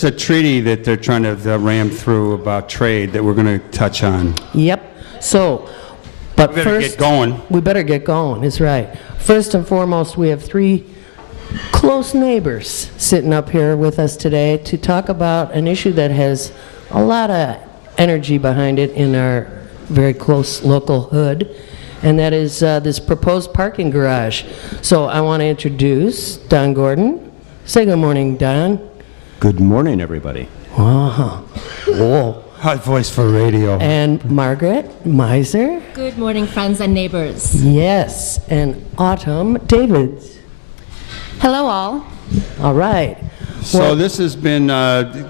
there's a treaty that they're trying to ram through about trade that we're going to touch on. Yep. So, but We better first, get going. We better get going, is right. First and foremost, we have three close neighbors sitting up here with us today to talk about an issue that has a lot of energy behind it in our very close local hood, and that is this proposed parking garage. So I want to introduce Don Gordon. Say good morning, Don. Good morning, everybody. Wow. Whoa. Hot voice for radio. And Margaret Miser. Good morning, friends and neighbors. Yes. And Autumn Davids. Hello, all. All right. So this has been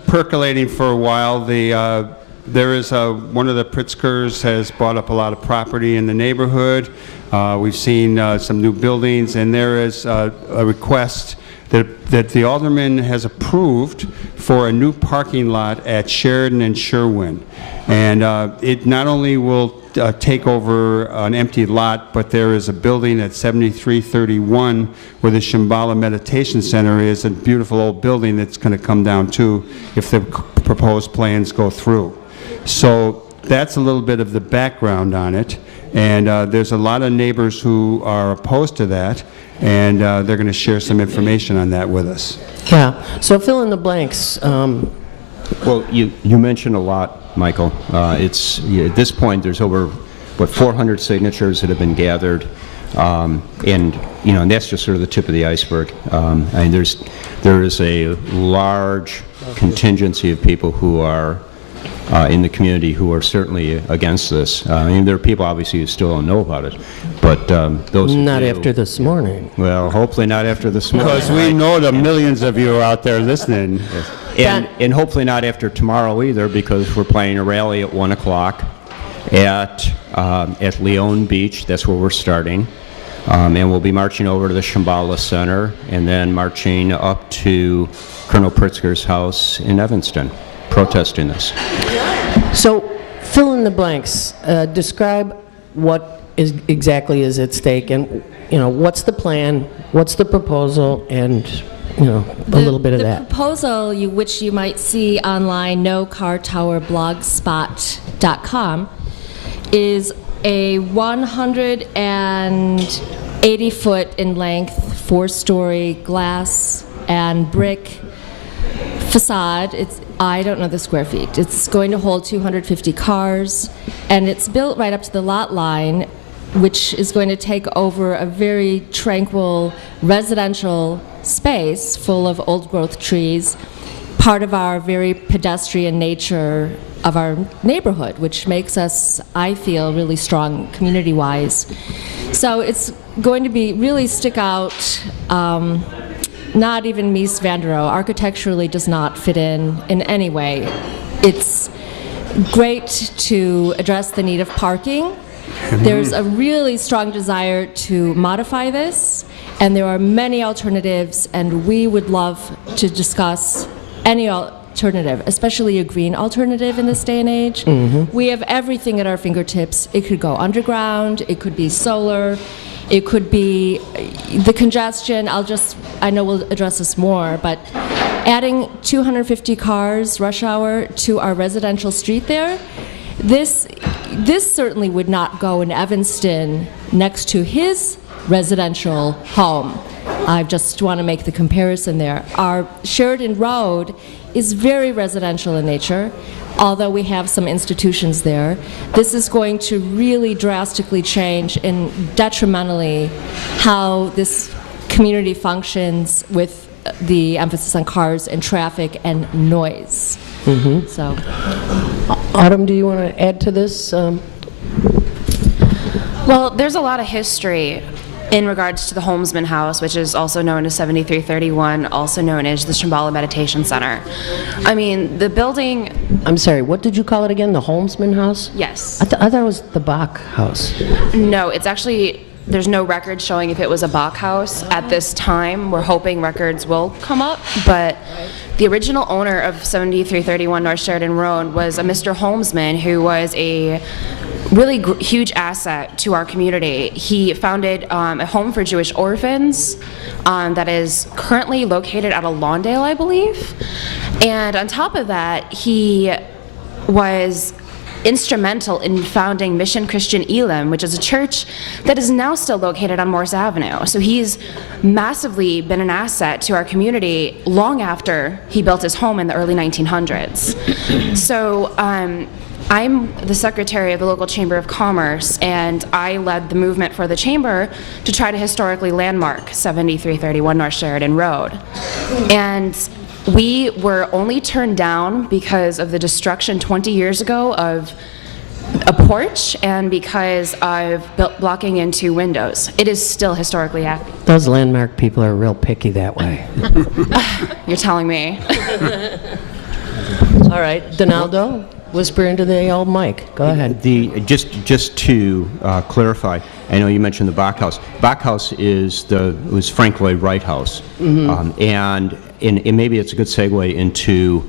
percolating for a while. There is one of the Pritzkers has bought up a lot of property in the neighborhood. We've seen some new buildings, and there is a request that the alderman has approved for a new parking lot at Sheridan and Sherwin. And it not only will take over an empty lot, but there is a building at 7331 where the Shambhala Meditation Center is, a beautiful old building that's going to come down too if the proposed plans go through. So that's a little bit of the background on it. And there's a lot of neighbors who are opposed to that, and they're going to share some information on that with us. Yeah. So fill in the blanks. Well, you mentioned a lot, Michael. It's at this point there's over 400 signatures that have been gathered, and and that's just sort of the tip of the iceberg. And there is a large contingency of people who are in the community who are certainly against this. There are people obviously who still don't know about it, but those Not after this morning. Well, hopefully not after this morning. Because we know the millions of you out there listening. And hopefully not after tomorrow either, because we're planning a rally at 1 o'clock at Leon Beach. That's where we're starting. And we'll be marching over to the Shambhala Center and then marching up to Colonel Pritzker's house in Evanston, protesting this. So fill in the blanks. Describe what exactly is at stake, and what's the plan, what's the proposal, and a little bit of that. The proposal, which you might see online, nocartowerblogspot.com, is a 180-foot in length, 4-story glass and brick facade. I don't know the square feet. It's going to hold 250 cars, and it's built right up to the lot line, which is going to take over a very tranquil residential space full of old-growth trees, part of our very pedestrian nature of our neighborhood, which makes us, I feel, really strong community-wise. So it's going to be really stick out. Not even Mies van der Rohe architecturally does not fit in any way. It's great to address the need of parking. There's a really strong desire to modify this, and there are many alternatives, and we would love to discuss any alternative, especially a green alternative in this day and age. We have everything at our fingertips. It could go underground, it could be solar, it could be the congestion. I know we'll address this more, but adding 250 cars, rush hour, to our residential street there, this certainly would not go in Evanston next to his residential home. I just want to make the comparison there. Our Sheridan Road is very residential in nature, although we have some institutions there. This is going to really drastically change and detrimentally how this community functions with the emphasis on cars and traffic and noise. So, Autumn, do you want to add to this? Well, there's a lot of history in regards to the Holmesman House, which is also known as 7331, also known as the Shambhala Meditation Center. I mean, the building... I'm sorry, what did you call it again? The Holmesman House? Yes. I thought it was the Bach House. No, it's actually... There's no record showing if it was a Bach house at this time. We're hoping records will come up, but the original owner of 7331 North Sheridan Road was a Mr. Holmesman, who was a really huge asset to our community. He founded a home for Jewish orphans that is currently located out of Lawndale, I believe. And on top of that, he was instrumental in founding Mission Christian Elim, which is a church that is now still located on Morse Avenue. So he's massively been an asset to our community long after he built his home in the early 1900s. So I'm the secretary of the local Chamber of Commerce, and I led the movement for the Chamber to try to historically landmark 7331 North Sheridan Road. And we were only turned down because of the destruction 20 years ago of a porch and because of blocking in 2 windows. It is still historically active. Those landmark people are real picky that way. You're telling me. All right, Donaldo, whisper into the old mic. Go ahead. Just to clarify, I know you mentioned the Bach House. Bach House was Frank Lloyd Wright House, and maybe it's a good segue into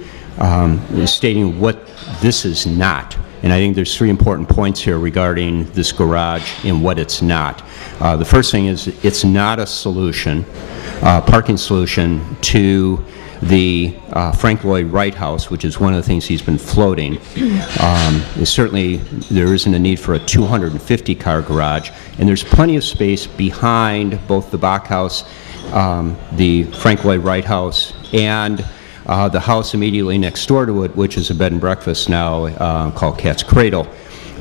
stating what this is not. And I think there's 3 important points here regarding this garage and what it's not. The first thing is it's not a solution, parking solution to the Frank Lloyd Wright House, which is one of the things he's been floating. Certainly, there isn't a need for a 250-car garage, and there's plenty of space behind both the Bach House, the Frank Lloyd Wright House, and the house immediately next door to it, which is a bed and breakfast now called Cat's Cradle.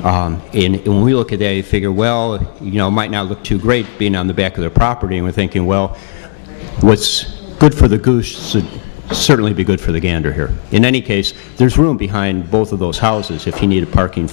And when we look at that, you figure, well, it might not look too great being on the back of their property, and we're thinking, well, what's good for the goose should certainly be good for the gander here. In any case, there's room behind both of those houses if you needed parking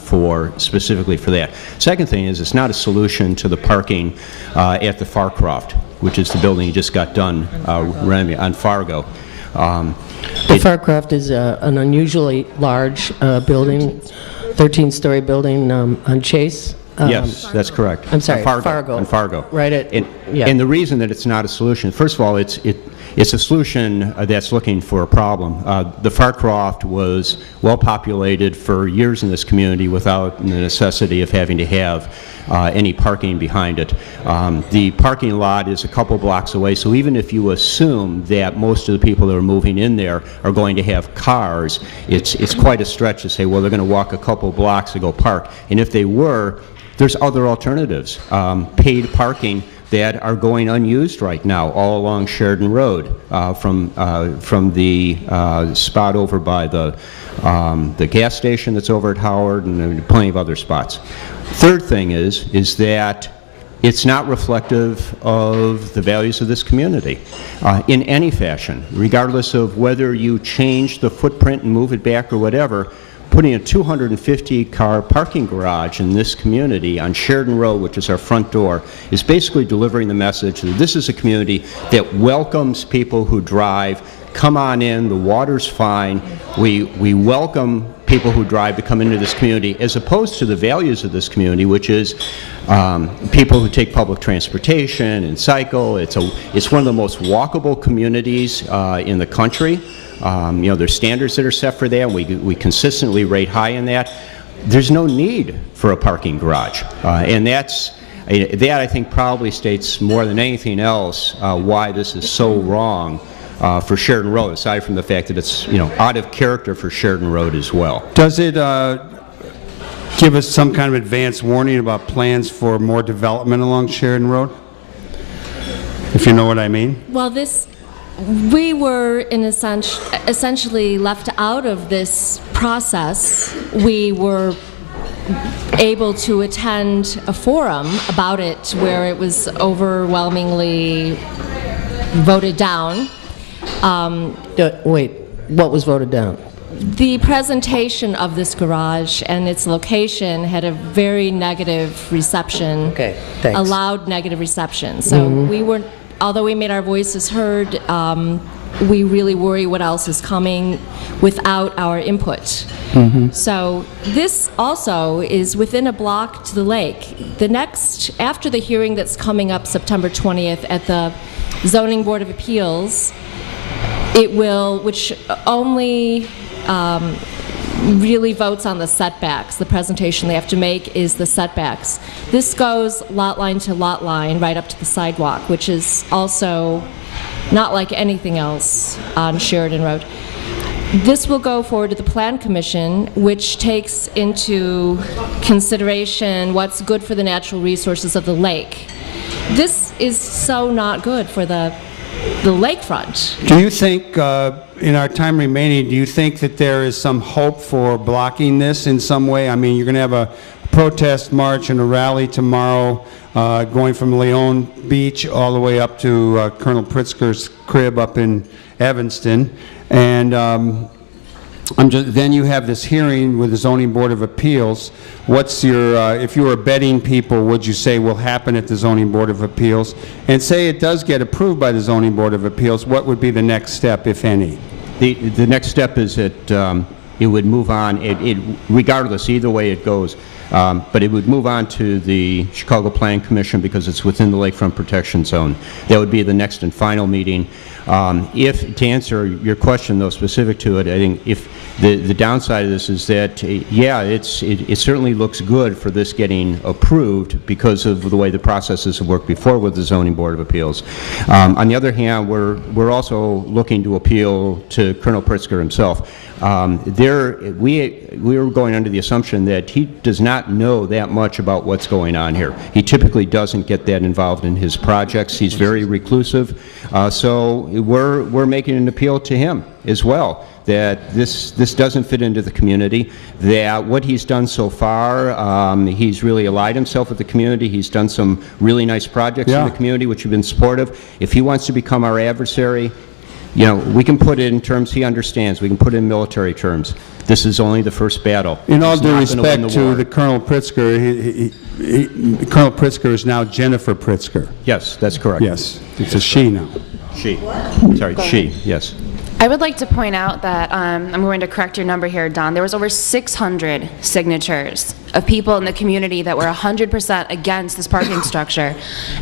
specifically for that. Second thing is it's not a solution to the parking at the Farcroft, which is the building you just got done on Fargo. The Farcroft is an unusually large building, 13-story building on Chase. Yes, that's correct. I'm sorry, Fargo. On Fargo. Right at, And the reason that it's not a solution, first of all, it's a solution that's looking for a problem. The Farcroft was well populated for years in this community without the necessity of having to have any parking behind it. The parking lot is a couple blocks away, so even if you assume that most of the people that are moving in there are going to have cars, it's quite a stretch to say, well, they're going to walk a couple blocks to go park. And if they were, there's other alternatives, paid parking that are going unused right now all along Sheridan Road, from the spot over by the gas station that's over at Howard, and plenty of other spots. Third thing is that it's not reflective of the values of this community in any fashion, regardless of whether you change the footprint and move it back or whatever. Putting a 250-car parking garage in this community on Sheridan Road, which is our front door, is basically delivering the message that this is a community that welcomes people who drive. Come on in, the water's fine. We welcome people who drive to come into this community, as opposed to the values of this community, which is people who take public transportation and cycle. It's one of the most walkable communities in the country. There's standards that are set for that, and we consistently rate high in that. There's no need for a parking garage, and that I think probably states more than anything else why this is so wrong for Sheridan Road, aside from the fact that it's out of character for Sheridan Road as well. Does it give us some kind of advance warning about plans for more development along Sheridan Road? If you know what I mean. Well, we were essentially left out of this process. We were able to attend a forum about it where it was overwhelmingly voted down. Wait, what was voted down? The presentation of this garage and its location had a very negative reception. Okay, thanks. A loud negative reception. So we weren't. Although we made our voices heard, we really worry what else is coming without our input. So this also is within a block to the lake. After the hearing that's coming up September 20th at the Zoning Board of Appeals, which only really votes on the setbacks. The presentation they have to make is the setbacks. This goes lot line to lot line right up to the sidewalk, which is also not like anything else on Sheridan Road. This will go forward to the Plan Commission, which takes into consideration what's good for the natural resources of the lake. This is so not good for the lakefront. Do you think, in our time remaining, do you think that there is some hope for blocking this in some way? I mean, you're going to have a protest march and a rally tomorrow going from Leon Beach all the way up to Colonel Pritzker's crib up in Evanston. And then you have this hearing with the Zoning Board of Appeals. What's your, if you were betting people, would you say will happen at the Zoning Board of Appeals? And say it does get approved by the Zoning Board of Appeals, what would be the next step, if any? The next step is that it would move on, regardless, either way it goes, but it would move on to the Chicago Planning Commission because it's within the Lakefront Protection Zone. That would be the next and final meeting. To answer your question, though, specific to it, I think if the downside of this is that, yeah, it certainly looks good for this getting approved because of the way the processes have worked before with the Zoning Board of Appeals. On the other hand, we're also looking to appeal to Colonel Pritzker himself. We were going under the assumption that he does not know that much about what's going on here. He typically doesn't get that involved in his projects. He's very reclusive. So we're making an appeal to him as well, that this doesn't fit into the community, that what he's done so far, he's really allied himself with the community. He's done some really nice projects in the community which have been supportive. If he wants to become our adversary, you know, we can put it in terms he understands. We can put it in military terms. This is only the first battle. In all due respect to the Colonel Pritzker, Colonel Pritzker is now Jennifer Pritzker. Yes, that's correct. Yes, it's a she now. She. Sorry, she, yes. I would like to point out that, I'm going to correct your number here, Don, there was over 600 signatures of people in the community that were 100% against this parking structure.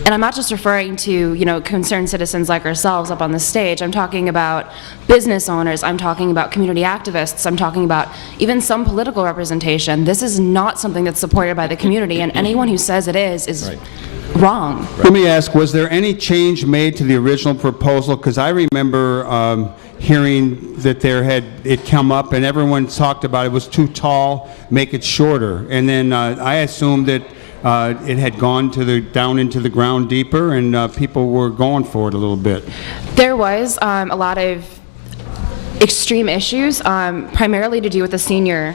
And I'm not just referring to, you know, concerned citizens like ourselves up on the stage. I'm talking about business owners. I'm talking about community activists. I'm talking about even some political representation. This is not something that's supported by the community, and anyone who says it is wrong. Let me ask, was there any change made to the original proposal? Because I remember hearing that it come up and everyone talked about it was too tall, make it shorter. And then I assumed that it had gone down into the ground deeper and people were going for it a little bit. There was a lot of extreme issues, primarily to do with the senior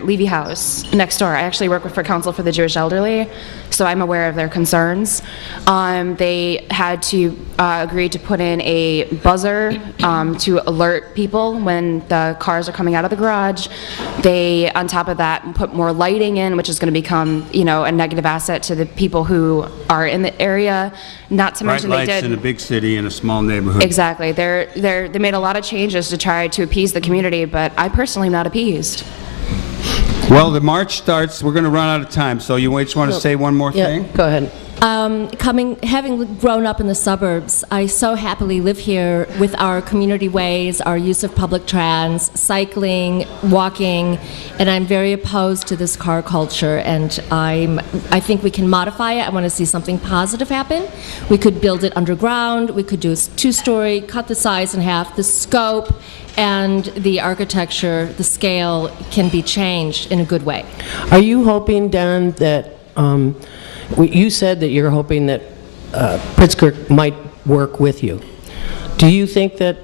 Levy house next door. I actually work for Council for the Jewish Elderly, so I'm aware of their concerns. They had to agree to put in a buzzer to alert people when the cars are coming out of the garage. They, on top of that, put more lighting in, which is going to become, you know, a negative asset to the people who are in the area. Not to mention bright they lights did in a big city in a small neighborhood. exactly. They made a lot of changes to try to appease the community, but I personally am not appeased. Well, the march starts. We're going to run out of time, so you just want to say one more thing? Yeah, go ahead. Having grown up in the suburbs, I so happily live here with our community ways, our use of public trans, cycling, walking, and I'm very opposed to this car culture, and I think we can modify it. I want to see something positive happen. We could build it underground, we could do a two-story, cut the size in half, the scope and the architecture, the scale can be changed in a good way. Are you hoping, Don, that, you said that you're hoping that Pritzker might work with you. Do you think that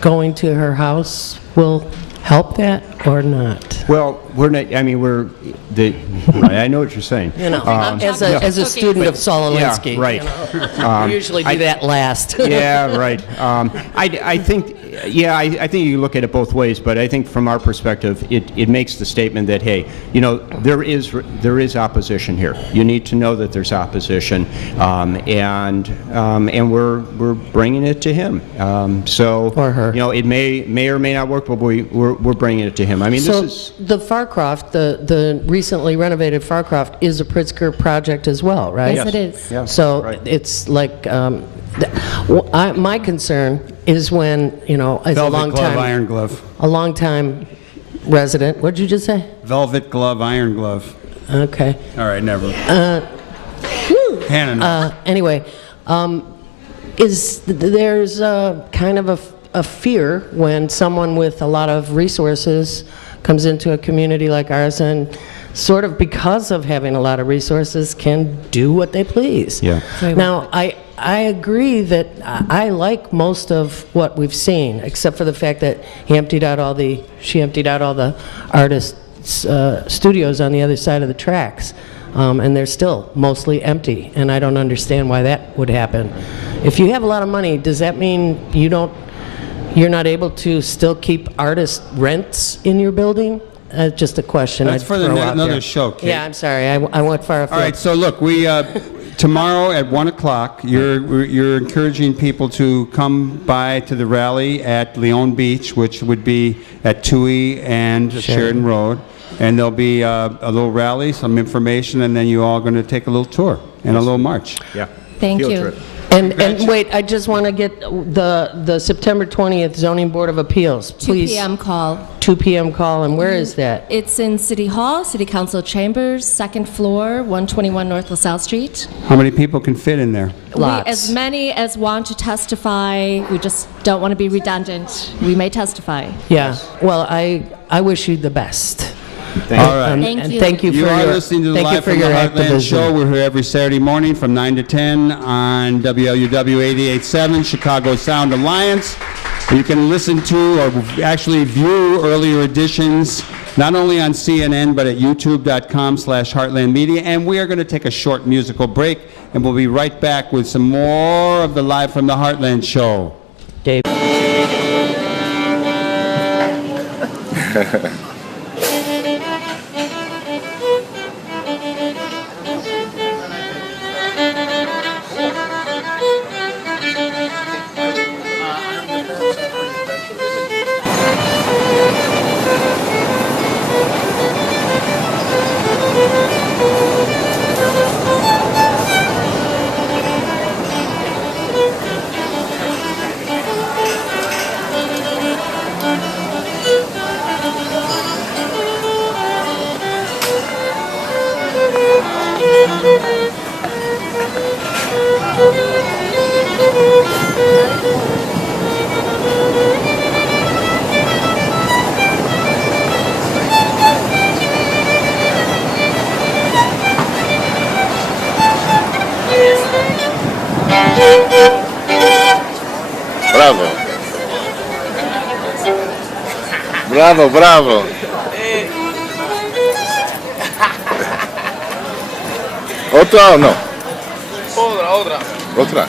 going to her house will help that or not? Well, we're not, I mean, I know what you're saying. You know, as a student of Saul Alinsky. Yeah, right. You know, we usually do that last. Yeah, right. I think you look at it both ways, but I think from our perspective, it makes the statement that, hey, you know, there is opposition here. You need to know that there's opposition, and we're bringing it to him. So, or her. You know, it may or may not work, but we're bringing it to him. I mean, so this is the Farcroft, the recently renovated Farcroft, is a Pritzker project as well, right? Yes, it is. Yeah, So right. it's like, my concern is when, you know, as Velvet glove, iron glove. a long time resident. What did you just say? Velvet glove, iron glove. Okay. All right, never. Hannah knows. Anyway, there's kind of a fear when someone with a lot of resources comes into a community like ours and sort of because of having a lot of resources can do what they please. Yeah. Now, I agree that I like most of what we've seen, except for the fact that she emptied out all the artists' studios on the other side of the tracks. And they're still mostly empty, and I don't understand why that would happen. If you have a lot of money, does that mean you're not able to still keep artist rents in your building? Just a question. That's I'd for throw out another there. show, Kate. Yeah, I'm sorry. I went far afield. All right, so look, we tomorrow at 1 o'clock, you're encouraging people to come by to the rally at Leon Beach, which would be at Tui and Sheridan Road. And there'll be a little rally, some information, and then you all going to take a little tour and a little march. Yeah. Thank Field you. trip. And wait, I just want to get the September 20th Zoning Board of Appeals. 2 Please. p.m. call. 2 p.m. call, and where is that? It's in City Hall, City Council Chambers, second floor, 121 North LaSalle Street. How many people can fit in there? Lots. As many as want to testify. We just don't want to be redundant. We may testify. Yeah. Well, I wish you the best. All right. Thank And you. thank you You for are your listening to the thank you Live for from the your Heartland activism. show. We're here every Saturday morning from 9 to 10 on WLUW 88.7, Chicago Sound Alliance. You can listen to or actually view earlier editions, not only on CNN, but at youtube.com/Heartland Media. And we are going to take a short musical break, and we'll be right back with some more of the Live from the Heartland show. Dave. Bravo. Bravo, bravo. ¿Otra o no? Otra. ¿Otra?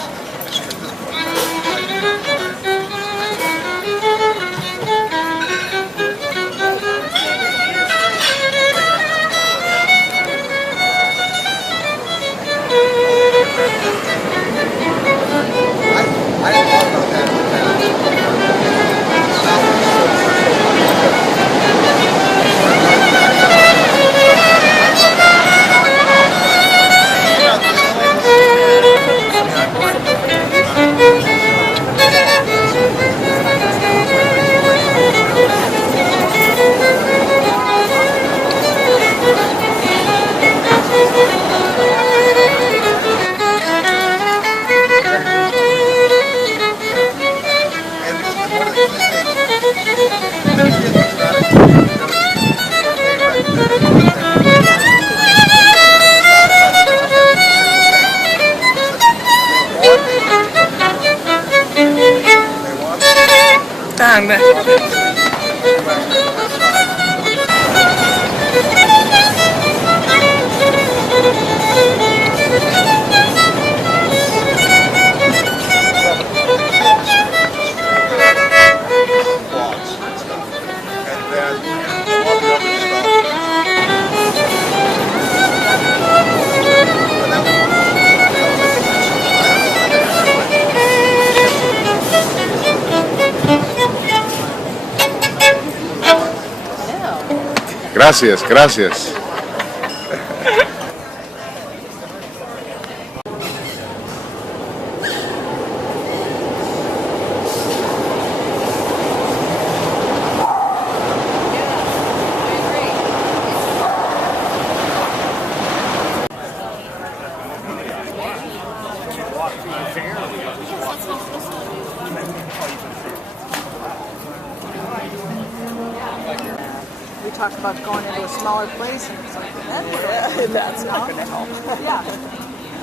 Gracias, gracias. talk about going into a smaller place and it's like, that's not going to help. Yeah.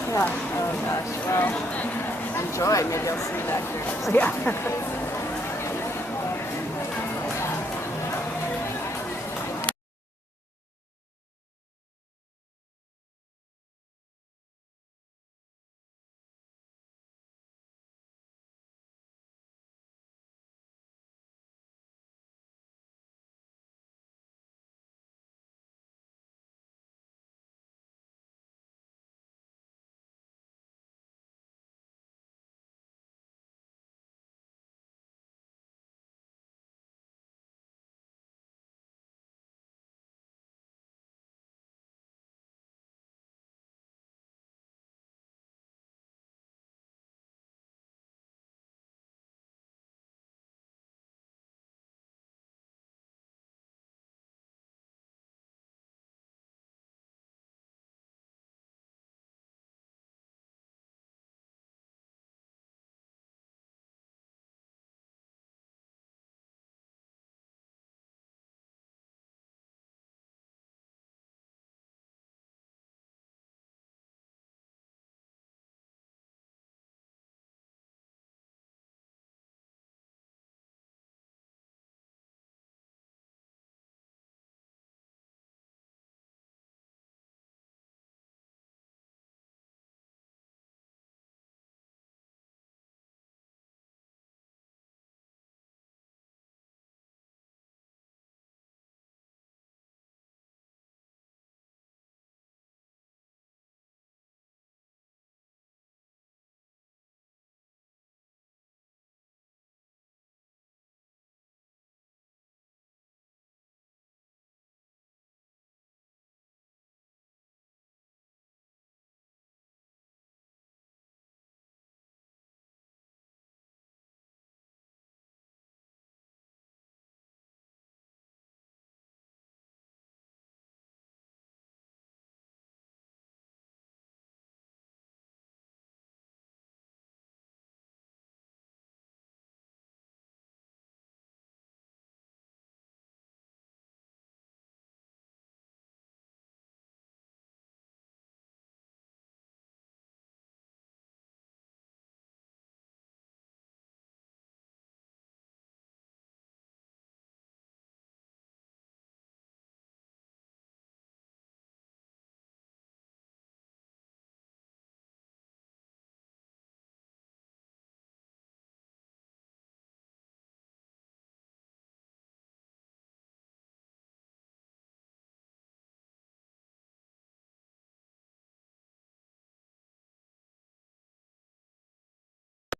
Yeah. Oh gosh. Well, enjoy. Maybe I'll see you back here. Yeah.